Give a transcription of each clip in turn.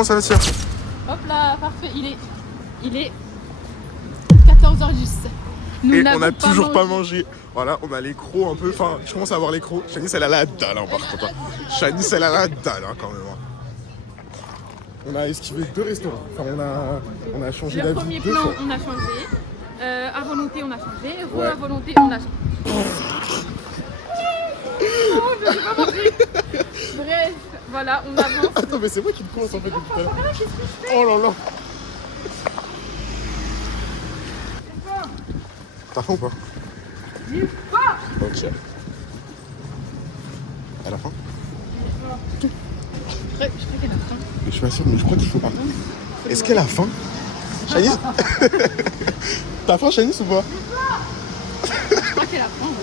comment ça va Sia? Hop là, parfait. Il est 14h juste. Nous Et on n'avons n'a toujours mangé. pas mangé. Voilà, on a les crocs un peu. Enfin, je commence à avoir les crocs. Shanice, elle a la dalle, hein, par contre. Shanice, elle a la dalle, hein, quand même. On a esquivé 2 restaurants. Enfin, on a changé Le d'avis premier 2 plan, fois. on a changé. À volonté, on a changé. Ouais. À volonté, on a changé. Oh, je n'ai pas mangé. Bref, voilà, on avance. Attends, mais c'est moi qui me course en fait depuis tout à l'heure. Oh là là. T'as faim ou pas? J'ai faim. Ok. À la fin? Je crois qu'elle a faim. Je suis pas sûr, mais je crois qu'il faut pas. Est-ce qu'elle a faim? Shanice? T'as faim, Shanice, ou pas? Je crois qu'elle a faim, oui.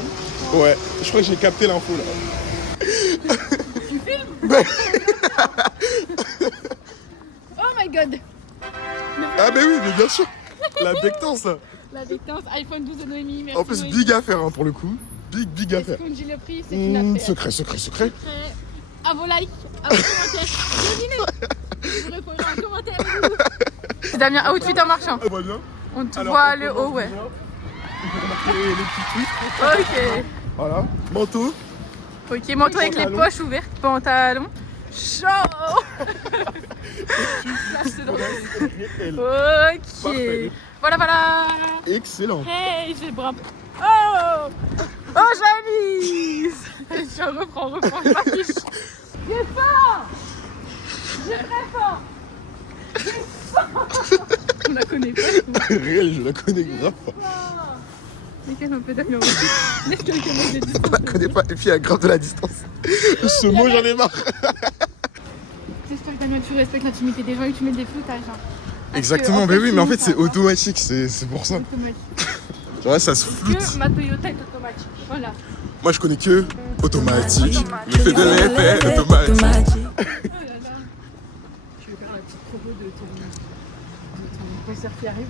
Ouais, je crois que j'ai capté l'info là. Tu filmes? Mais... Oh my god. Ah, mais oui, mais bien sûr. La bectance là. La détente, iPhone 12 de Noémie, merci. En plus, Noémie. big affaire hein, pour le coup. Big Est-ce affaire. qu'on dit le prix? C'est une affaire. Secret. Secret. À vos likes, à vos commentaires. Devinez. Vous répondrez en commentaire. C'est Damien, outfit en marchand. On va bien. On te Alors, voit on le commence haut, ouais. déjà. Vous remarquez les petits trucs. Ok. Voilà. Manteau. Ok, manteau avec les Pantalon. poches ouvertes, pantalon. Chaud. Là, c'est drôle. Elle. Ok. Parfait. Voilà. Excellent. Hey, j'ai le bras. Oh. Oh, Janice. Je reprends, je m'affiche. J'ai faim. J'ai très faim. J'ai faim. On la connaît pas. Réel, je la connais grave. Décale un peu Damien aussi. Laisse quelques mètres de On distance. la connaît pas. Et puis, elle grave de la distance. Ce mot, j'en ai marre. J'espère que Damien, tu respectes l'intimité des gens et que tu mets des floutages. Hein. Parce Exactement, que, mais oui, mais en fait, c'est sinon, ça va. automatique. C'est pour ça. Automatique. Tu vois, ça se floute. Que ma Toyota est automatique. Voilà. Moi, je connais que automatique. Automatique. Le fait de l'effet automatique. Oh là là. Je vais faire la petite promo de ton concert qui arrive.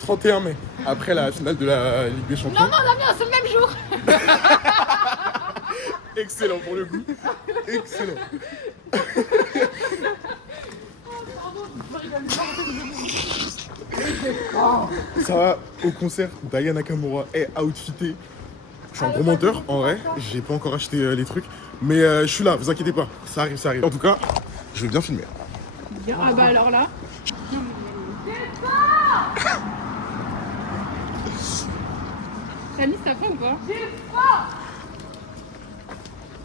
31 mai, après la finale de la Ligue des Champions. Non, Damien, c'est le même jour. Excellent pour le coup. Excellent. Ça va au concert, Daya Nakamura est outfitée. Je suis un gros menteur en vrai, j'ai pas encore acheté les trucs. Mais je suis là, vous inquiétez pas, ça arrive, ça arrive. En tout cas, je vais bien filmer. Ah bah alors là. Rani, t'as faim ou pas?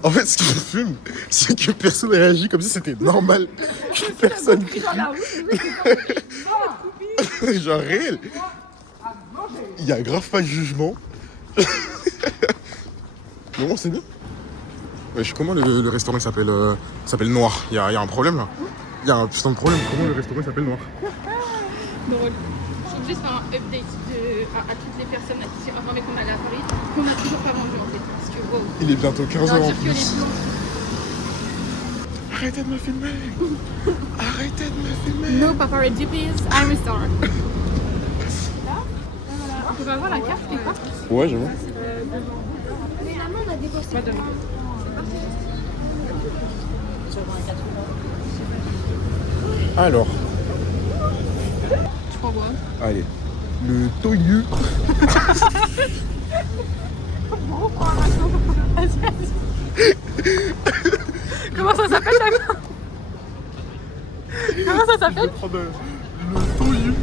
En fait, ce qui me fume, c'est que personne n'a réagi comme si c'était normal. Que personne crie. Dans la rue, Genre réel. Il y a grave pas de jugement. Mais bon, c'est bien. Wesh, comment le restaurant s'appelle Noir? Il y a un problème là. Il y a un putain de problème. Comment le restaurant s'appelle Noir? drôle. Je suis obligée de faire un update à toutes les personnes à qui j'ai informé qu'on allait à Paris, qu'on n'a toujours pas vendu en fait. Parce que wow. Il est bientôt 15h en C'est-à-dire que les plus. plans. Arrêtez de me filmer. Arrêtez de me filmer. No paparazzi please, I'm a star. Là, voilà. On peut pas voir la carte quelque part? Ouais, j'avoue. Pas de Alors, Tu prends quoi? allez. Le Toyu. Comment ça s'appelle la Comment ça Je s'appelle? vais prendre le Toyu.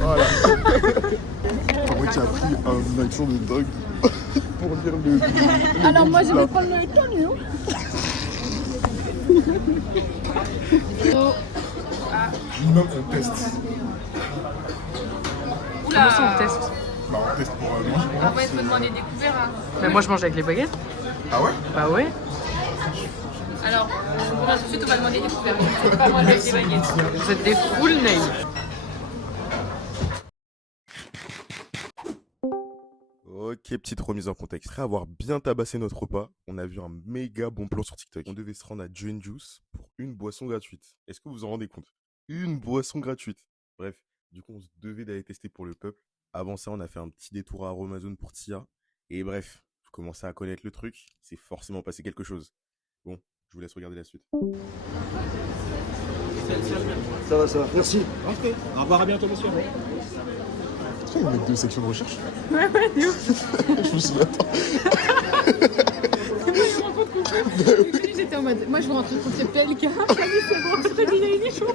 Voilà. Moi qui a pris un action de dingue pour lire le Alors nom moi du je vais plat. prendre le Tony. Oh. Minimum, on teste. Comment ça on teste? Bah, on teste pour manger. Ah ouais, il faut demander des couverts. Hein. Mais moi je mange avec les baguettes. Ah ouais? Bah ouais. Alors, tout de suite on va demander des couverts. C'est pas moi avec des baguettes. Vous êtes des full nails. Ok, petite remise en contexte. Après avoir bien tabassé notre repas, on a vu un méga bon plan sur TikTok. On devait se rendre à Joe & Juice pour une boisson gratuite. Est-ce que vous vous en rendez compte? Une boisson gratuite. Bref, du coup, on se devait d'aller tester pour le peuple. Avant ça, on a fait un petit détour à Aromazone pour Tia. Et bref, je commençais à connaître le truc. C'est forcément passé quelque chose. Bon, Je vous laisse regarder la suite. Ça va, merci. Parfait. Au revoir, à bientôt, monsieur. C'est le mec de section de recherche. Ouais, de ouf. Je me suis dit, attends. Moi, je me rencontre coucou. J'étais en mode, moi je veux rencontrer PLK. Salut, c'est bon, je te dis, il a une chou.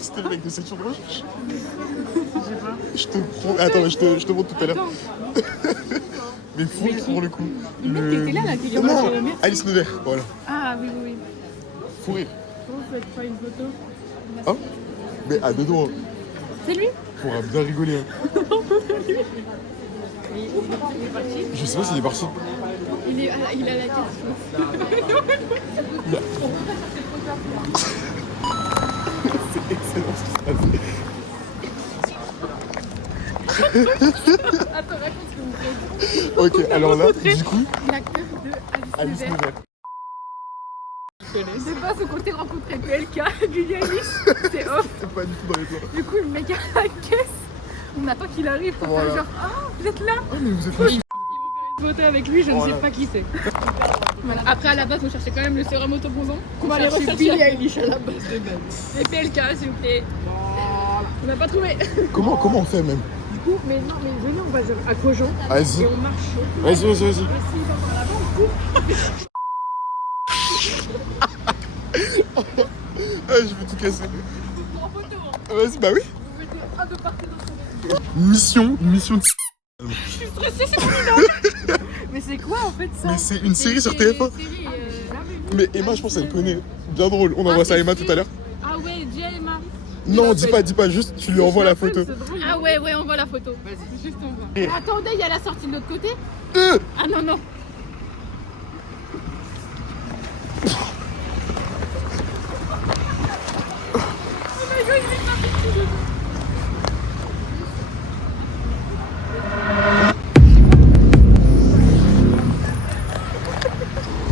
C'était le mec de section de recherche. Je te prends. Attends, je te montre tout à l'heure. Mais fou pour le coup. Le mec qui était là, qui est Non, le mec. Alice Nevers, voilà. Ah oui, oui, oui. Fou rire. Vous faites pas une photo? Hein? Mais à deux doigts. C'est lui? Faudra bien rigoler. Hein. Il est parti. Je sais pas s'il est parti. Il a la tête. C'est excellent ce qui se passe. Attends, raconte ce que vous faites. Ok, alors là, du coup, L'acteur de Alice Alice Nevers. Nevers. De base, quand t'es rencontré PLK, Billie Eilish, c'est off. C'est pas du tout dans les plans. Du coup, le mec à la caisse, on attend qu'il arrive pour Voilà. faire genre, ah, vous êtes là? Oh, mais vous êtes là. Une photo avec lui, je ne Voilà. sais pas qui c'est. Voilà. Après, à la base, on cherchait quand même le sérum autobronzant. On va aller chercher rechercher Billie Eilish à la base de base. Et PLK, s'il vous plaît. On n'a pas trouvé. Comment on fait même? Du coup, mais non, mais venez, on va genre à Cojon Vas-y. et on marche. Vas-y. Et s'il va par là-bas, on court. Ah, je vais tout casser. En photo, hein. Vas-y, bah oui. Vous mettez un de part et d'autre. Mission de... Je suis stressée, c'est trop mignon. Mais c'est quoi en fait ça? Mais c'est une série sur TF1. Mais Emma, je pense qu'elle connaît. Bien drôle. On envoie ça à Emma tout à l'heure. Ah ouais, dis à Emma. Non, dis pas, juste tu lui envoies la photo. Ah ouais, on voit la photo. Vas-y, juste on voit. Attendez, il y a la sortie de l'autre côté. Ah non, non. Oh my god, il est pas petit dedans.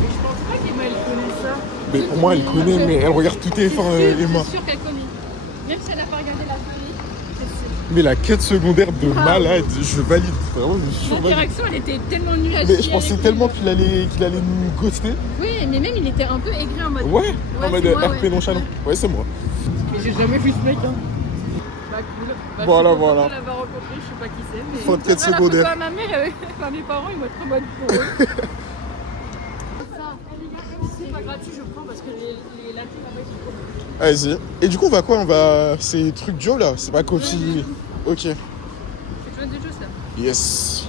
Je pense pas qu'Emma elle connaît ça. Mais pour moi, elle connaît, mais elle regarde tout TF1, Emma. C'est sûr qu'elle connaît. Même si elle n'a pas regardé la série, c'est sûr. Mais la quête secondaire de malade, je valide. Vraiment, je suis valide. L'interaction, elle était tellement nulle à Mais chier je pensais avec tellement lui. qu'il allait nous ghoster. Oui, mais même il était un peu aigri en mode. Ouais, en mode c'est moi, RP ouais. nonchalant. Ouais, c'est moi. Mais j'ai jamais vu ce mec, hein. Bah cool. Bah, Voilà, je suis contente voilà. de l'avoir rencontré, je sais pas qui c'est. Mais... Fin de quête J'enverrai secondaire. la photo à ma mère, enfin mes parents, ils vont être trop bonnes pour eux. C'est pas gratuit, je prends parce que les latines là-bas, ils sont trop bons. Vas-y. Et du coup, on va quoi? On va. C'est truc Joe là? C'est pas coffee. Ok. C'est plein de choses là. Yes.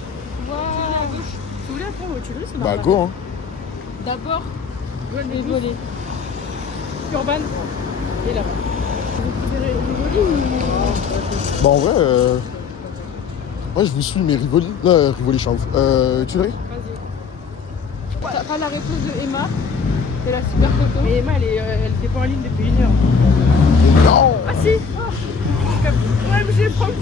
Waouh. À gauche. Tu voulais après ou tu veux? Bah, go, hein. D'abord, les volets. Urban et là-bas. Vous préférez les volets ou... Bah, en vrai, ouais, je vous suis, mais Rivoli. Non, Rivoli, je suis un ouf. Tuileries? Vas-y. T'as pas la réponse de Emma. C'est la super photo. Mais Emma, elle était pas en ligne depuis 1 heure. Non! Ah si. Ouais, mais je vais prendre.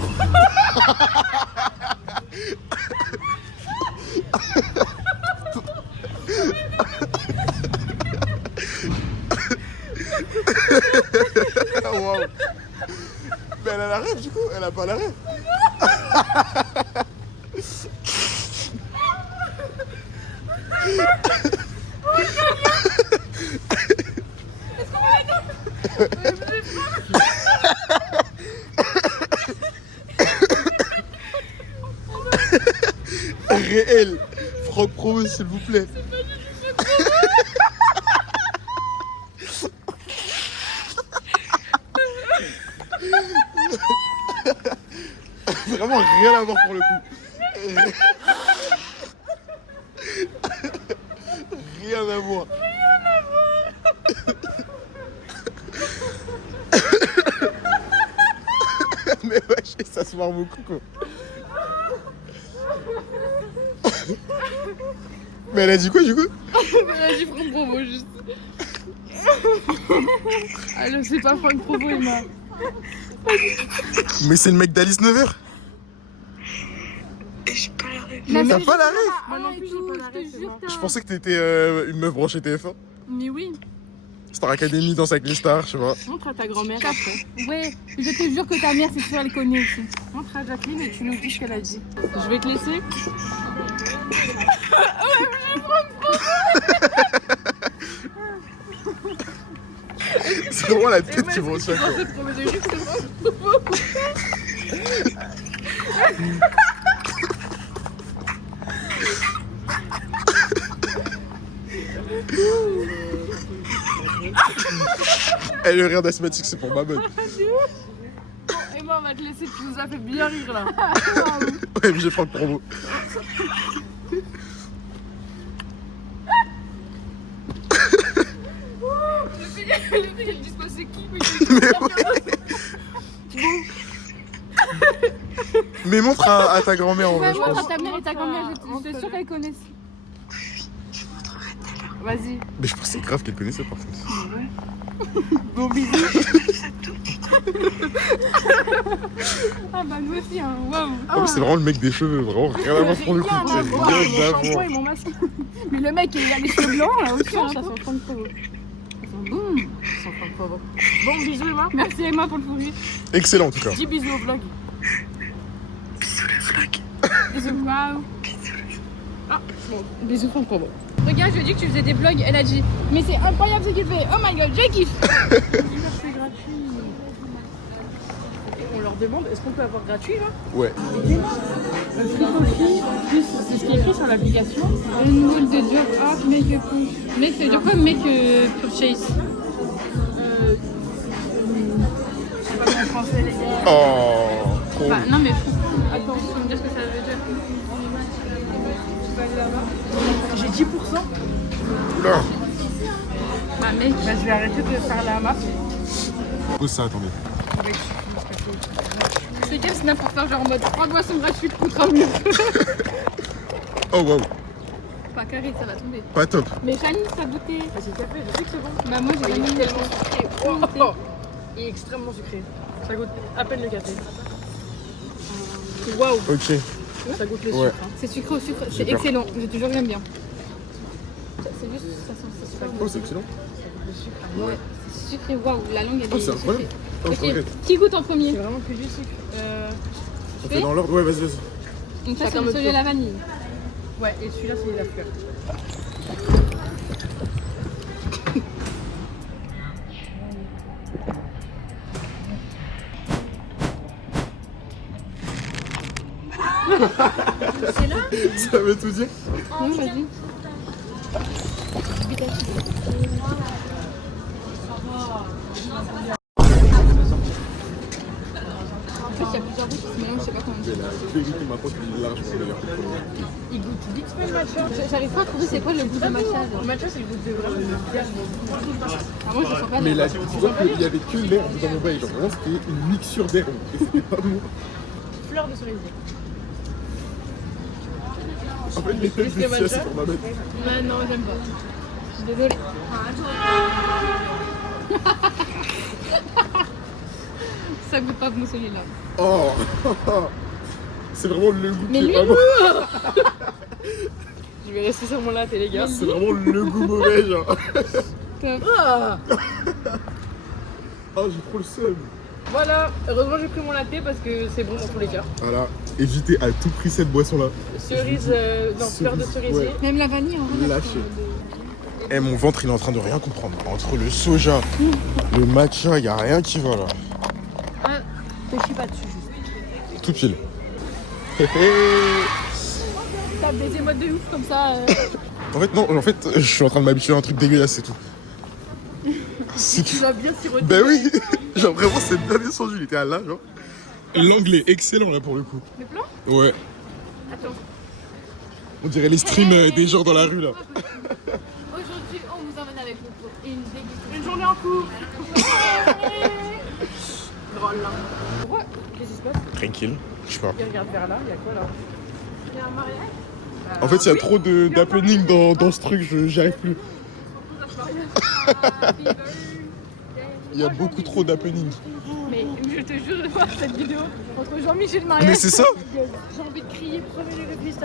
Waouh! Mais elle a la rêve du coup? Elle a pas la rêve? Réel! Franck Provo, s'il vous plaît! Vraiment rien à voir pour le coup. Rien à voir. Mais wesh, ça se marre beaucoup quoi. Mais elle a dit quoi du coup? Elle a dit Franck Provo juste. Alors c'est pas Franck Provo Emma. Mais c'est le mec d'Alice Nevers. T'as pas la rêve? Moi non plus j'ai pas la rêve. Je pensais que t'étais une meuf branchée TF1. Mais oui. Star Academy, Danse avec les stars, je sais pas. Montre à ta grand-mère après. Ouais, je te jure que ta mère c'est sûr elle connaît aussi. Montre à Jacqueline et tu nous dis ce qu'elle a dit. Je vais te laisser. Ouais, mais je vais prendre C'est vraiment la tête qui me retient, quoi. Et le rire d'asthmatique, c'est pour ma bonne. Emma, on va te laisser, tu nous as fait bien rire là. Ouais, mais j'ai fait le promo. Le fait qu'elle dise pas c'est qui, mais Mais montre à ta grand-mère en vrai, je montre pense. à ta mère et ta grand-mère, je suis sûre qu'elles connaissent. Vas-y. Mais je pense que c'est grave qu'elle connaissait par contre. Bon bisous. Ah bah nous aussi, hein, waouh. Oh, c'est vraiment le mec des cheveux, vraiment rien à voir pour le coup. Rien à voir, Rien mon à shampoing voir. et mon masque. Mais le mec, il a les cheveux blancs là aussi, ça sent trop de pauvre. Boum, ça sent trop de pauvre. Bon bisous Emma. Merci Emma pour le pourri. Excellent en tout cas. Dis bisous au vlog. Bisous le vlog. Bisous, waouh. Ah, bon, bisous pour le pauvre. Regarde, je lui ai dit que tu faisais des vlogs, elle a dit mais c'est incroyable ce qu'il fait, oh my god, je kiffe. C'est gratuit. On leur demande, est-ce qu'on peut avoir gratuit là? Ouais. C'est ce qui est écrit sur l'application. Download the job app, make a push. Make, ça veut dire quoi make purchase? Je sais pas en français les gars. Oh, trop. Bah, non mais attends, faut me dire ce que ça veut dire. J'ai 10%. Oula. Bah mec, bah, je vais arrêter de faire la map. Pose ça, attendez. C'est quel c'est n'importe quoi, genre en mode 3 boissons gratuites contre un mur. Oh waouh, Pas carré, ça va tomber. pas top. Mais Fanny, t'as goûté? C'est café, je sais que c'est bon. Bah moi j'ai Il gagné est tellement sucré. Oh. Il est extrêmement sucré. Ça goûte à peine le café. Waouh, Ok. ça goûte le Ouais. sucre. hein. C'est sucré au sucre, c'est J'ai peur. excellent. J'ai toujours j'aime bien. C'est juste, ça sent c'est super Oh, bon. c'est excellent. Ouais, c'est sucré, waouh, la langue elle Oh, est c'est incroyable. sucrée. Oh, je Ok, regrette. qui goûte en premier? C'est vraiment que du sucre. On fait dans l'ordre. Ouais, vas-y, vas-y. Donc ça c'est Chacun le notre soleil à la vanille. Ouais, et celui-là, c'est la fleur. Ça veut tout dire. Non, vas-y. En fait, il y a plusieurs goûts qui se mélangent, je sais pas comment dire. La vérité, ma pote, il est largement meilleur que le premier. Il goûte vite fait le matcha. J'arrive pas à trouver c'est quoi le goût de matcha. Le matcha, c'est le goût de vraiment de bière. Ah, moi je sens pas Mais là, l'herbe. tu vois qu'il y avait que l'herbe dans mon bail. Genre, vraiment, c'était une mixture d'herbe. Et c'était pas bon. Fleur de cerisier. En fait, les têtes de matcha. chia, c'est pour ma bête. Ouais, non, j'aime pas. Je suis désolée. Ça goûte pas bon celui-là. Oh. C'est vraiment le goût Mais qui est lui, vraiment... Je vais rester sur mon latte, les gars. C'est vraiment le goût mauvais, genre. Ah Oh, j'ai trop le seum. Voilà, heureusement j'ai pris mon latte parce que c'est bon dans tous les cas. Voilà, évitez à tout prix cette boisson-là. Cerise, non, fleur de cerisier. Ouais. même la vanille en vrai. Lâchez. Eh, mon ventre, il est en train de rien comprendre. Entre le soja, le matcha, il n'y a rien qui va là. Je suis pas dessus juste. Tout pile. T'as baisé mode de ouf comme ça. En fait, non, en fait, je suis en train de m'habituer à un truc dégueulasse, c'est tout. C'est Tu tout. vas bien siroter. Ben oui. Genre vraiment, c'est bien descendu, il était à là, genre. L'angle est excellent là pour le coup. Le plan? Ouais. Attends. On dirait les streams des gens dans la rue là. Aujourd'hui, on vous emmène avec nous pour une dégustation. Une journée en cours. Drôle là. Pourquoi? Qu'est-ce qui se passe? Tranquille, je sais pas. Il regarde vers là, il y a quoi là? Il y a un mariage? En fait, il y a trop d'happening dans ce truc, j'y arrive plus. Il y a beaucoup trop d'happening. Mais je te jure de voir cette vidéo entre Jean-Michel Mariage. Mais c'est ça. J'ai envie de crier, prenez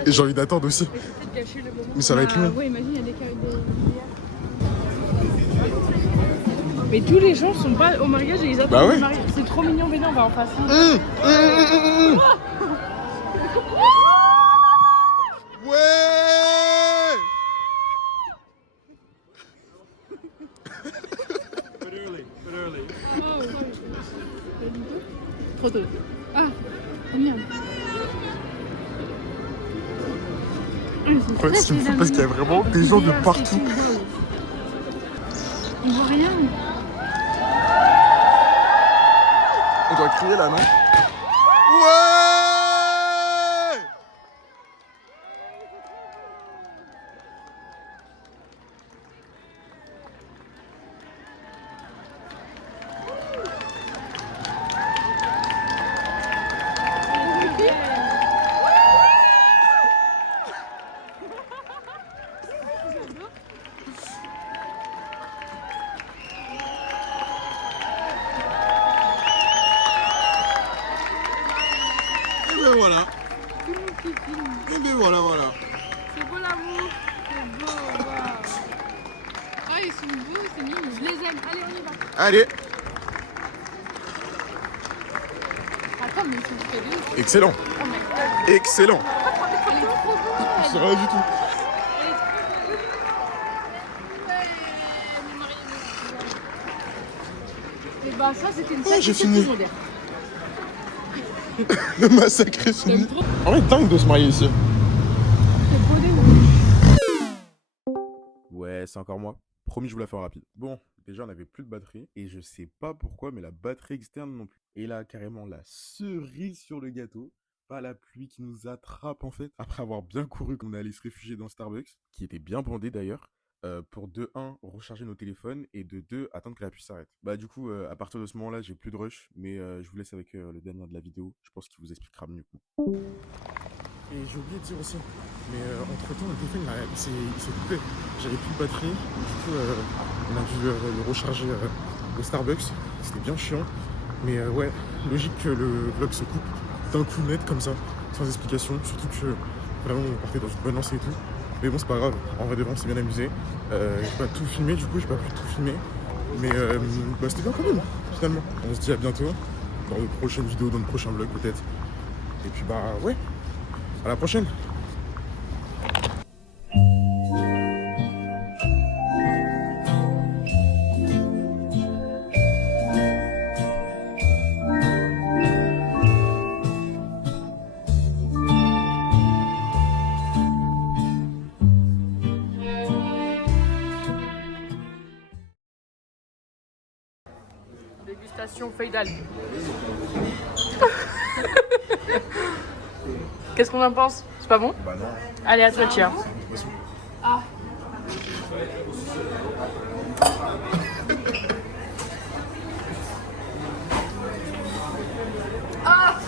les Et j'ai envie d'attendre aussi. Mais c'est peut-être gâcher le moment. Mais ça va être long. Ouais, imagine, il y a des cas de... Mais tous les gens sont pas au mariage et ils attendent Bah ouais. le mariage. C'est trop mignon, mais non, on va en face. Ouais. trop tôt. Ah, oh merde. Ouais, c'est fou parce qu'il y a vraiment des gens de partout. On voit rien. On doit crier là, non? Ouais! Et ben voilà. Et ben voilà, voilà. C'est beau l'amour. C'est beau, waouh. Ah, ils sont beaux, c'est mignon. Je les aime. Allez, on y va. Allez. Attends, mais ils sont très beaux. Excellent. Oh my god. Excellent. Elle est trop beau. C'est rien du tout. Et bah ça c'était une j'ai sacrée fini. secondaire. Le massacre est fini. En vrai, dingue de se marier ici. C'est beau des noms. Ouais, c'est encore moi. Promis, je vous la fais en rapide. Bon, déjà, on avait plus de batterie. Et je sais pas pourquoi, mais la batterie externe non plus. Et là, carrément, la cerise sur le gâteau. Pas la pluie qui nous attrape, en fait. Après avoir bien couru, qu'on est allé se réfugier dans Starbucks, qui était bien bandé d'ailleurs. Pour de 1, recharger nos téléphones. Et de 2, attendre que la pluie s'arrête. Bah, du coup, à partir de ce moment-là, j'ai plus de rush. Mais je vous laisse avec le dernier de la vidéo. Je pense qu'il vous expliquera mieux. Et j'ai oublié de dire aussi, mais entre temps le téléphone il s'est coupé. J'avais plus de batterie, du coup on a dû le recharger au Starbucks. C'était bien chiant, mais ouais, logique que le vlog se coupe d'un coup net comme ça, sans explication, surtout que vraiment on partait dans une bonne lancée et tout. Mais bon c'est pas grave, en vrai de vrai on s'est bien amusé. J'ai pas tout filmé du coup, j'ai pas pu tout filmer. Mais bah, c'était bien quand même finalement. On se dit à bientôt dans de prochaines vidéos, dans de prochains vlogs peut-être. Et puis bah ouais. À la prochaine. Dégustation Feydal. Qu'est-ce qu'on en pense? C'est pas bon? Bah non. Allez, à toi, Tia. Ah. Ah.